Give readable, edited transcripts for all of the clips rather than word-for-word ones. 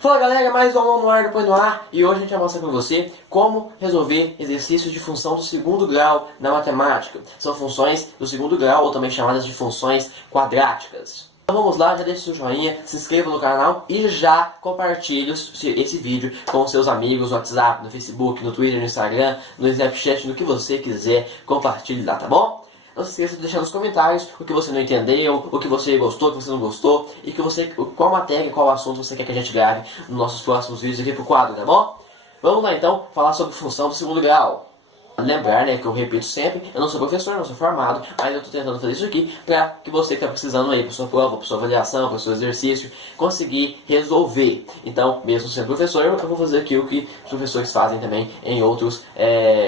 Fala galera, mais um aula no ar, depois no ar, e hoje a gente vai mostrar para você como resolver exercícios de função do segundo grau na matemática. São funções do segundo grau, ou também chamadas de funções quadráticas. Então vamos lá, já deixe seu joinha, se inscreva no canal e já compartilhe esse vídeo com seus amigos no WhatsApp, no Facebook, no Twitter, no Instagram, no Snapchat, no que você quiser, compartilhe lá, tá bom? Não se esqueça de deixar nos comentários o que você não entendeu, o que você gostou, o que você não gostou, e qual matéria, qual assunto você quer que a gente grave nos nossos próximos vídeos aqui pro quadro, tá bom? Vamos lá então falar sobre função do segundo grau. Lembrar, né, que eu repito sempre, eu não sou professor, não sou formado, mas eu estou tentando fazer isso aqui para que você que está precisando aí para sua prova, para sua avaliação, para seu exercício, conseguir resolver. Então, mesmo sendo professor, eu vou fazer aqui o que os professores fazem também em outros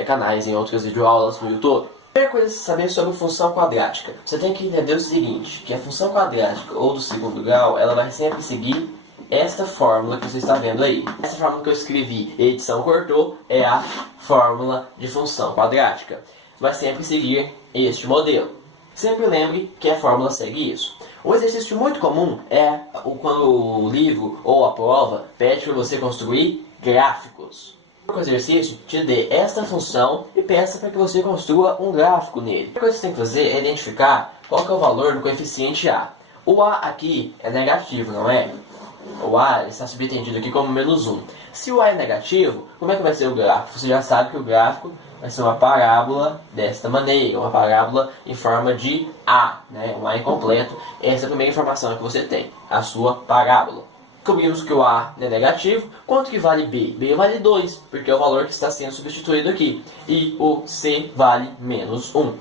canais, em outras videoaulas no YouTube. A primeira coisa a saber sobre função quadrática. Você tem que entender o seguinte, que a função quadrática ou do segundo grau, ela vai sempre seguir esta fórmula que você está vendo aí. Essa fórmula que eu escrevi e a edição cortou é a fórmula de função quadrática. Vai sempre seguir este modelo. Sempre lembre que a fórmula segue isso. Um exercício muito comum é quando o livro ou a prova pede para você construir gráficos. O exercício te dê esta função e peça para que você construa um gráfico nele. A coisa que você tem que fazer é identificar qual que é o valor do coeficiente A. O A aqui é negativo, não é? O A está subentendido aqui como menos 1. Se o A é negativo, como é que vai ser o gráfico? Você já sabe que o gráfico vai ser uma parábola desta maneira, uma parábola em forma de A, né? Um A incompleto. Essa é a primeira informação que você tem, a sua parábola. Descobrimos que o A é negativo. Quanto que vale B? B vale 2, porque é o valor que está sendo substituído aqui. E o C vale menos 1.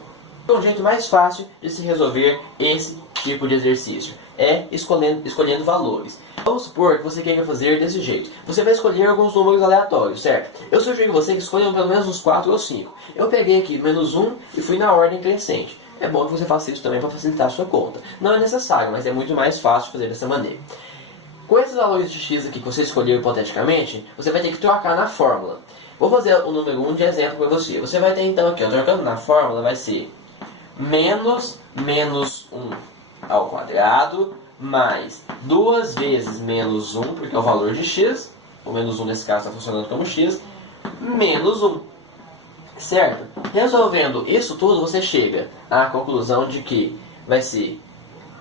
Um jeito mais fácil de se resolver esse tipo de exercício é escolhendo valores. Vamos supor que você queira fazer desse jeito. Você vai escolher alguns números aleatórios, certo? Eu sugiro a você que escolha pelo menos uns 4 ou 5. Eu peguei aqui menos 1 e fui na ordem crescente. É bom que você faça isso também para facilitar a sua conta. Não é necessário, mas é muito mais fácil fazer dessa maneira. Com esses valores de x aqui que você escolheu hipoteticamente, você vai ter que trocar na fórmula. Vou fazer o número 1 de exemplo para você. Você vai ter então aqui, ó, trocando na fórmula, vai ser menos 1 ao quadrado mais 2 vezes menos 1, porque é o valor de x, o menos 1 nesse caso está funcionando como x, menos 1. Certo? Resolvendo isso tudo, você chega à conclusão de que vai ser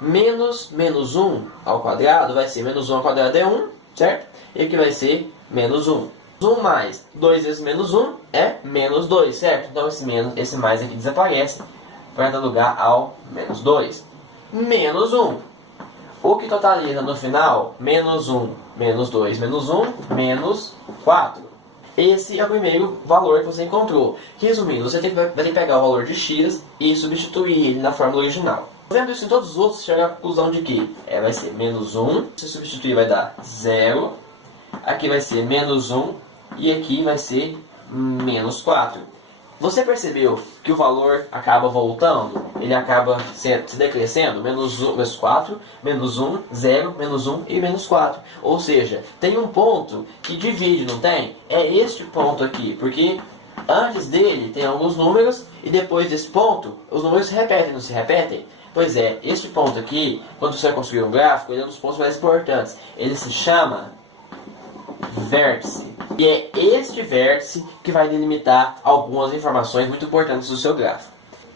menos 1 ao quadrado, vai ser menos 1 ao quadrado é 1, certo? E aqui vai ser menos 1. 1 mais 2 vezes menos 1 é menos 2, certo? Então esse mais aqui desaparece para dar lugar ao menos 2. Menos 1. O que totaliza no final? Menos 1, menos 2, menos 1, menos 4. Esse é o primeiro valor que você encontrou. Resumindo, você vai ter que pegar o valor de x e substituir ele na fórmula original. Vendo isso em todos os outros, chega à conclusão de que vai ser menos 1, se substituir vai dar 0, aqui vai ser menos 1 e aqui vai ser menos 4. Você percebeu que o valor acaba voltando? Ele acaba se decrescendo? Menos 1, menos 4, menos 1, 0, menos 1 e menos 4. Ou seja, tem um ponto que divide, não tem? É este ponto aqui, porque antes dele tem alguns números e depois desse ponto os números se repetem, não se repetem? Pois é, este ponto aqui, quando você vai construir um gráfico, ele é um dos pontos mais importantes. Ele se chama vértice. E é este vértice que vai delimitar algumas informações muito importantes do seu gráfico.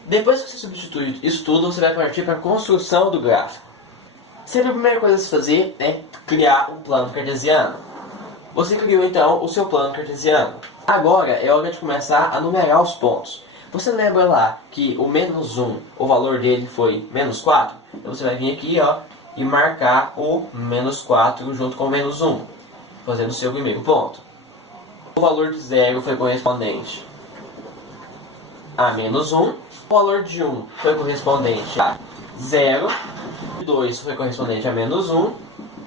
Depois que você substituir isso tudo, você vai partir para a construção do gráfico. Sempre a primeira coisa a se fazer é criar um plano cartesiano. Você criou então o seu plano cartesiano. Agora é hora de começar a numerar os pontos. Você lembra lá que o menos 1, o valor dele foi menos 4? Então você vai vir aqui, ó, e marcar o menos 4 junto com o menos 1, fazendo o seu primeiro ponto. O valor de 0 foi correspondente a menos 1. O valor de 1 foi correspondente a 0. O de 2 foi correspondente a menos 1. O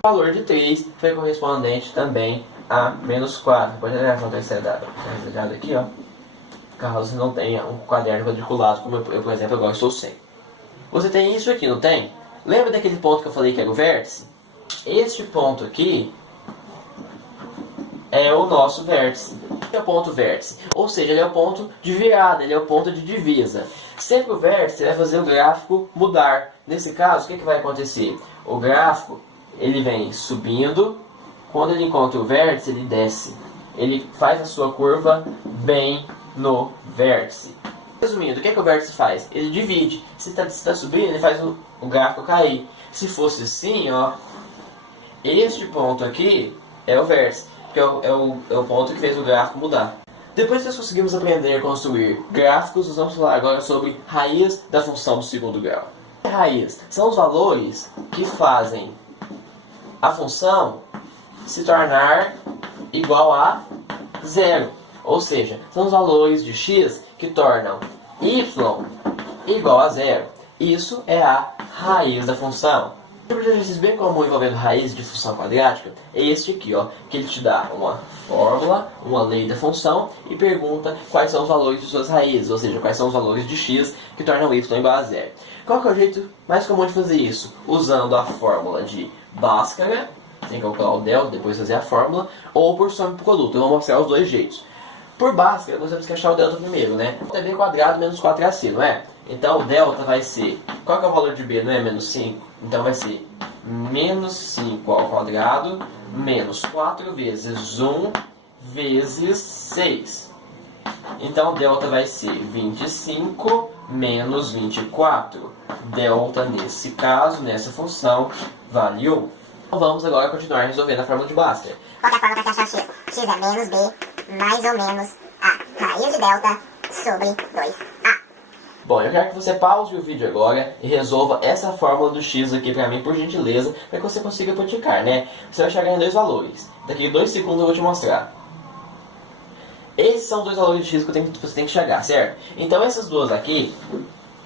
valor de 3 foi correspondente também a menos 4. Pode olhar quanto é dado aqui, ó. Caso você não tenha um caderno quadriculado, como eu, por exemplo, agora estou sem. Você tem isso aqui, não tem? Lembra daquele ponto que eu falei que era o vértice? Este ponto aqui é o nosso vértice. É o ponto vértice. Ou seja, ele é o ponto de virada, ele é o ponto de divisa. Sempre o vértice vai fazer o gráfico mudar. Nesse caso, o que vai acontecer? O gráfico ele vem subindo quando ele encontra o vértice, ele desce. Ele faz a sua curva bem no vértice. Resumindo, o que é que o vértice faz? Ele divide. Se está subindo, ele faz o gráfico cair. Se fosse assim, ó, este ponto aqui é o vértice, que é o ponto que fez o gráfico mudar. Depois que nós conseguimos aprender a construir gráficos, nós vamos falar agora sobre raiz da função do segundo grau. Raiz são os valores que fazem a função se tornar igual a zero. Ou seja, são os valores de x que tornam y igual a zero. Isso é a raiz da função. Um exercício bem comum envolvendo raiz de função quadrática é este aqui, ó, que ele te dá uma fórmula, uma lei da função e pergunta quais são os valores de suas raízes, ou seja, quais são os valores de x que tornam y igual a zero. Qual que é o jeito mais comum de fazer isso? Usando a fórmula de Bhaskara, sem calcular o delta, depois fazer a fórmula, ou por soma e produto. Eu vou mostrar os dois jeitos. Por Bhaskara, nós temos que achar o delta primeiro, né? É b quadrado menos 4ac, não é? Então o delta vai ser... Qual que é o valor de b? Não é menos 5? Então vai ser menos 5 ao quadrado menos 4 vezes 1 vezes 6. Então delta vai ser 25 menos 24. Delta, nesse caso, nessa função, vale 1. Então vamos agora continuar resolvendo a fórmula de Bhaskara. Qual é a fórmula para se achar x? X é menos b mais ou menos a raiz de delta sobre 2a. Bom, eu quero que você pause o vídeo agora e resolva essa fórmula do x aqui pra mim, por gentileza, para que você consiga praticar, né? Você vai chegar em dois valores. Daqui a 2 segundos eu vou te mostrar. Esses são os dois valores de x que você tem que chegar, certo? Então essas duas aqui,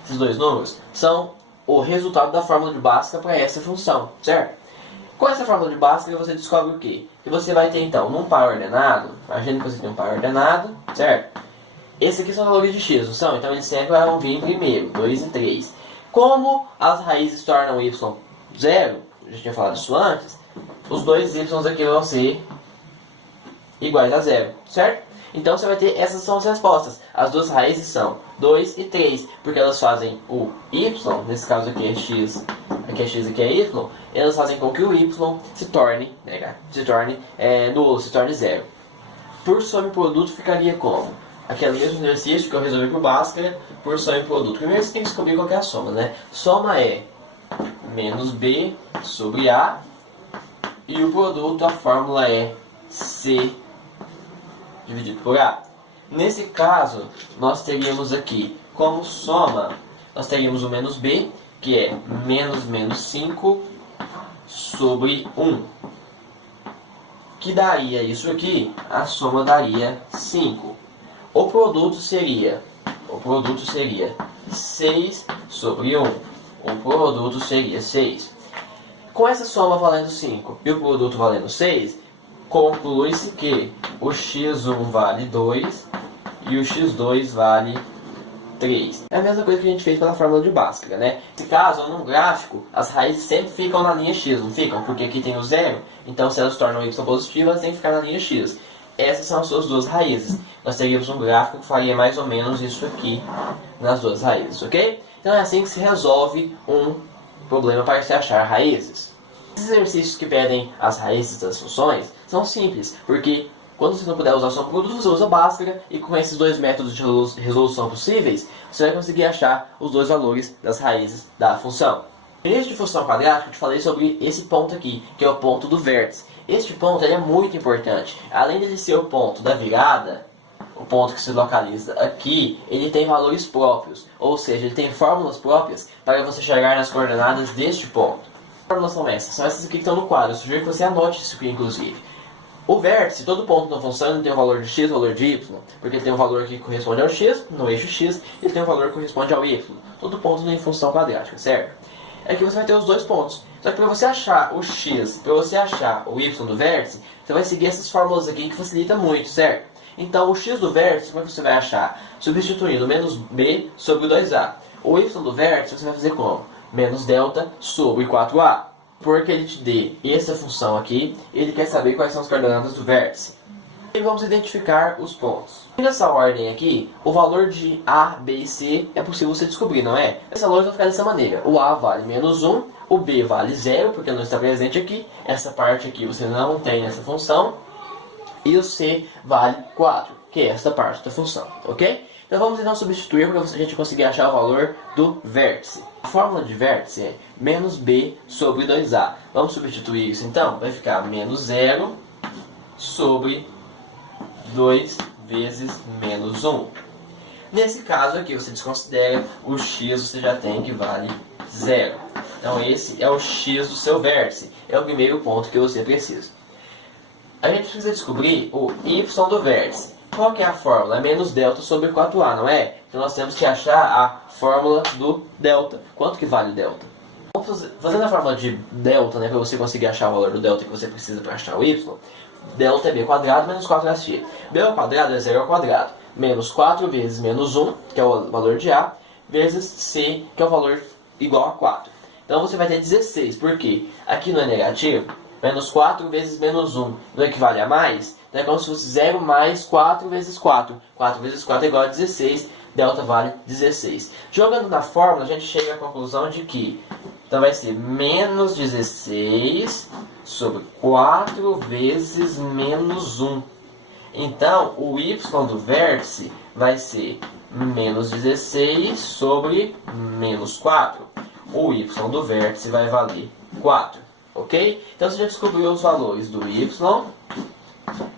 esses dois números, são o resultado da fórmula de Bhaskara para essa função, certo? Com essa fórmula de Bhaskara você descobre o quê? Que você vai ter então, num par ordenado, imagine que você tem um par ordenado, certo? Esses aqui são valores de x, não são? Então eles sempre vão vir primeiro, 2 e 3. Como as raízes tornam y zero, eu já tinha falado isso antes, os dois y aqui vão ser iguais a zero, certo? Então você vai ter, essas são as respostas. As duas raízes são 2 e 3, porque elas fazem o y, nesse caso aqui é x, aqui é x e aqui é y, elas fazem com que o y se torne nulo, se torne zero. Por soma e produto ficaria como? Aquele mesmo exercício que eu resolvi por Bhaskara, por soma e produto. Primeiro você tem que descobrir qual que é a soma, né? Soma é menos b sobre a, e o produto, a fórmula é c dividido por a. Nesse caso, nós teríamos aqui, como soma, nós teríamos o menos b, que é menos 5 sobre 1. Que daria isso aqui, a soma daria 5. O produto seria 6 sobre 1. O produto seria 6. Com essa soma valendo 5 e o produto valendo 6, conclui-se que o x1 vale 2 e o x2 vale 3. É a mesma coisa que a gente fez pela fórmula de Bhaskara, né? Nesse caso, num gráfico, as raízes sempre ficam na linha x, não ficam? Porque aqui tem o zero, então se elas tornam y positivas, elas têm que ficar na linha x. Essas são as suas duas raízes. Nós teríamos um gráfico que faria mais ou menos isso aqui nas duas raízes, ok? Então é assim que se resolve um problema para se achar raízes. Esses exercícios que pedem as raízes das funções são simples, porque quando você não puder usar só produto, você usa Bhaskara, e com esses dois métodos de resolução possíveis, você vai conseguir achar os dois valores das raízes da função. No início de função quadrática, eu te falei sobre esse ponto aqui, que é o ponto do vértice. Este ponto ele é muito importante. Além de ser o ponto da virada, o ponto que se localiza aqui, ele tem valores próprios, ou seja, ele tem fórmulas próprias para você chegar nas coordenadas deste ponto. Que fórmulas são essas? São essas aqui que estão no quadro. Eu sugiro que você anote isso aqui, inclusive. O vértice, todo ponto da função tem um valor de x, valor de y, porque ele tem um valor que corresponde ao x, no eixo x, e ele tem um valor que corresponde ao y. Todo ponto tem função quadrática, certo? Aqui você vai ter os dois pontos. Só que para você achar o x, para você achar o y do vértice, você vai seguir essas fórmulas aqui que facilita muito, certo? Então o x do vértice, como é que você vai achar? Substituindo menos b sobre 2a. O y do vértice você vai fazer como? Menos delta sobre 4a. Porque ele te dê essa função aqui, ele quer saber quais são as coordenadas do vértice. E vamos identificar os pontos. Nessa ordem aqui, o valor de A, B e C é possível você descobrir, não é? Esses valores vão ficar dessa maneira. O A vale menos 1, O b vale 0, porque não está presente aqui. Essa parte aqui você não tem nessa função. E o c vale 4, que é esta parte da função, ok? Então vamos então substituir para a gente conseguir achar o valor do vértice. A fórmula de vértice é menos b sobre 2a. Vamos substituir isso então? Vai ficar menos 0 sobre 2 vezes menos 1. Nesse caso aqui você desconsidera o x, você já tem que vale 0. Então esse é o x do seu vértice. É o primeiro ponto que você precisa. A gente precisa descobrir o y do vértice. Qual que é a fórmula? É menos delta sobre 4a, não é? Então nós temos que achar a fórmula do delta. Quanto que vale delta? Fazendo a fórmula de delta, né, para você conseguir achar o valor do delta que você precisa para achar o y, delta é b quadrado menos 4ac. b ao quadrado é 0 ao quadrado, menos 4 vezes menos 1, que é o valor de a, vezes c, que é o valor igual a 4. Então você vai ter 16, porque aqui não é negativo, menos 4 vezes menos 1 não equivale a mais, então é como se fosse 0 mais 4 vezes 4. 4 vezes 4 é igual a 16, delta vale 16. Jogando na fórmula, a gente chega à conclusão de que então vai ser menos 16 sobre 4 vezes menos 1. Então, o y do vértice vai ser menos 16 sobre menos 4. O y do vértice vai valer 4. Ok? Então, você já descobriu os valores do y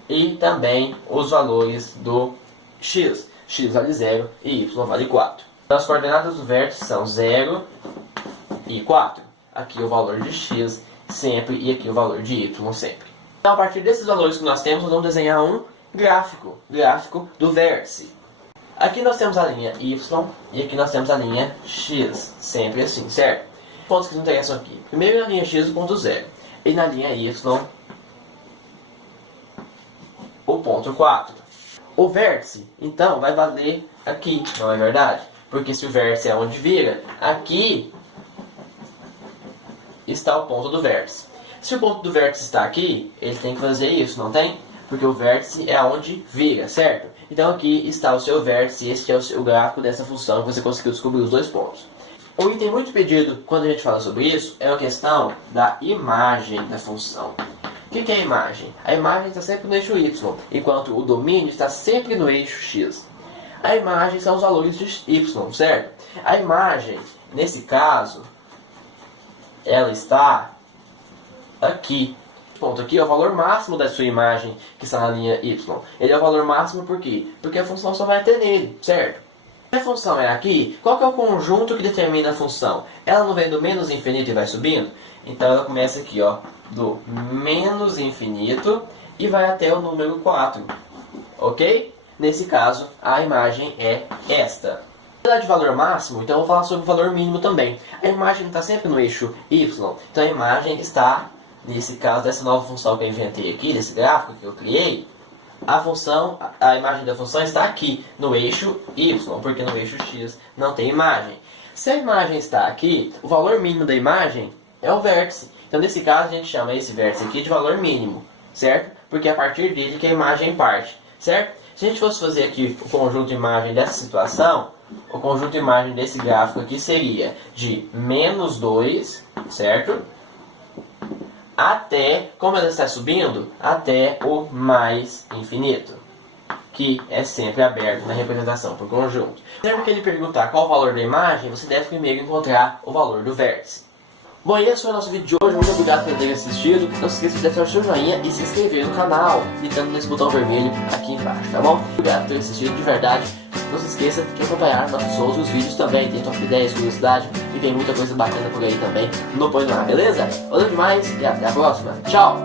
e também os valores do x. X vale 0 e y vale 4. Então, as coordenadas do vértice são 0 e 4. Aqui o valor de x sempre e aqui o valor de y sempre. Então, a partir desses valores que nós temos, nós vamos desenhar um gráfico do vértice. Aqui nós temos a linha y e aqui nós temos a linha x, sempre assim, certo? Pontos que nos interessam aqui. Primeiro na linha x o ponto 0 e na linha y o ponto 4. O vértice, então, vai valer aqui, não é verdade? Porque se o vértice é onde vira, aqui está o ponto do vértice. Se o ponto do vértice está aqui, ele tem que fazer isso, não tem? Porque o vértice é onde vira, certo? Então aqui está o seu vértice, esse é o seu gráfico dessa função, que você conseguiu descobrir os dois pontos. Um item muito pedido quando a gente fala sobre isso é a questão da imagem da função. O que é a imagem? A imagem está sempre no eixo y, enquanto o domínio está sempre no eixo x. A imagem são os valores de y, certo? A imagem, nesse caso, ela está aqui. O ponto aqui é o valor máximo da sua imagem que está na linha y. Ele é o valor máximo por quê? Porque a função só vai ter nele, certo? Se a função é aqui, qual que é o conjunto que determina a função? Ela não vem do menos infinito e vai subindo? Então ela começa aqui, ó, do menos infinito e vai até o número 4. Ok? Nesse caso, a imagem é esta. Na de valor máximo, então eu vou falar sobre o valor mínimo também. A imagem está sempre no eixo y, então a imagem está, nesse caso, dessa nova função que eu inventei aqui, desse gráfico que eu criei, a imagem da função está aqui, no eixo y, porque no eixo x não tem imagem. Se a imagem está aqui, o valor mínimo da imagem é o vértice. Então, nesse caso, a gente chama esse vértice aqui de valor mínimo, certo? Porque é a partir dele que a imagem parte, certo? Se a gente fosse fazer aqui o conjunto de imagem dessa situação, o conjunto de imagem desse gráfico aqui seria de menos 2, certo? Até, como ela está subindo, até o mais infinito, que é sempre aberto na representação por conjunto. Sempre que ele perguntar qual o valor da imagem, você deve primeiro encontrar o valor do vértice. Bom, e esse foi o nosso vídeo de hoje. Muito obrigado por ter assistido. Não se esqueça de deixar o seu joinha e se inscrever no canal, clicando nesse botão vermelho aqui embaixo, tá bom? Obrigado por ter assistido de verdade. Não se esqueça de acompanhar nossos outros vídeos também. Tem top 10, curiosidade e tem muita coisa bacana por aí também no Põe no Ar, beleza? Valeu demais e até a próxima. Tchau!